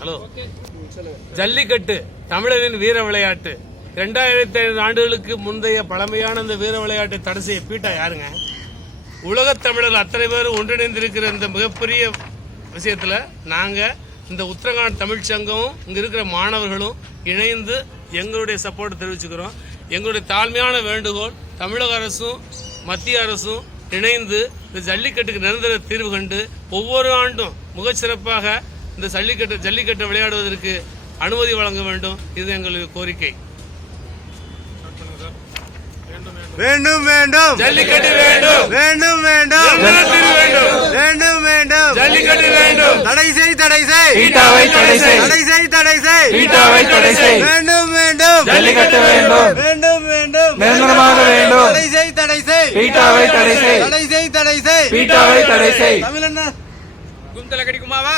Hello, jallikattu தமிழரின் வீர விளையாட்டு. 2500 ஆண்டுகளுக்கு முந்தைய பழமையான இந்த வீர விளையாட்டை தடை செய்ய பீட்டா யாருங்க? உலகத் தமிழர்கள் அத்தனை பேரும் ஒன்றிணைந்திருக்கிற இந்த மிகப்பெரிய விஷயத்துல நாங்க இந்த உத்தரகாண்ட் தமிழ் சங்கமும் இங்க இருக்கிற மாணவர்களும் இணைந்து எங்களுடைய சப்போர்ட் தெரிவிச்சுக்கிறோம். எங்களுடைய தாழ்மையான வேண்டுகோள், தமிழக அரசும் மத்திய அரசும் இணைந்து இந்த ஜல்லிக்கட்டுக்கு நிரந்தர தீர்வு கண்டு ஒவ்வொரு ஆண்டும் மிகச்சிறப்பாக இந்த ஜல்லிக்கட்டு விளையாடுவதற்கு அனுமதி வழங்க வேண்டும். இது எங்களுடைய கோரிக்கை. வேண்டும் வேண்டும் ஜல்லிக்கட்டு வேண்டும், வேண்டும் வேண்டும் வேண்டும் வேண்டும் ஜல்லிக்கட்டு வேண்டும். தடை செய் தடை செய் பீட்டாவை தடை செய், தடை செய் தடை செய் பீட்டாவை தடை செய். வேண்டும் வேண்டும் ஜல்லிக்கட்டு வேண்டும், வேண்டும் வேண்டும் நிரந்தரமாக வேண்டும். தடை செய் தடை செய் பீட்டாவை தடை செய், தடை செய் தடை செய் பீட்டாவை தடை செய். தமிழ் என்ன குந்தல கடிக்குமாவா?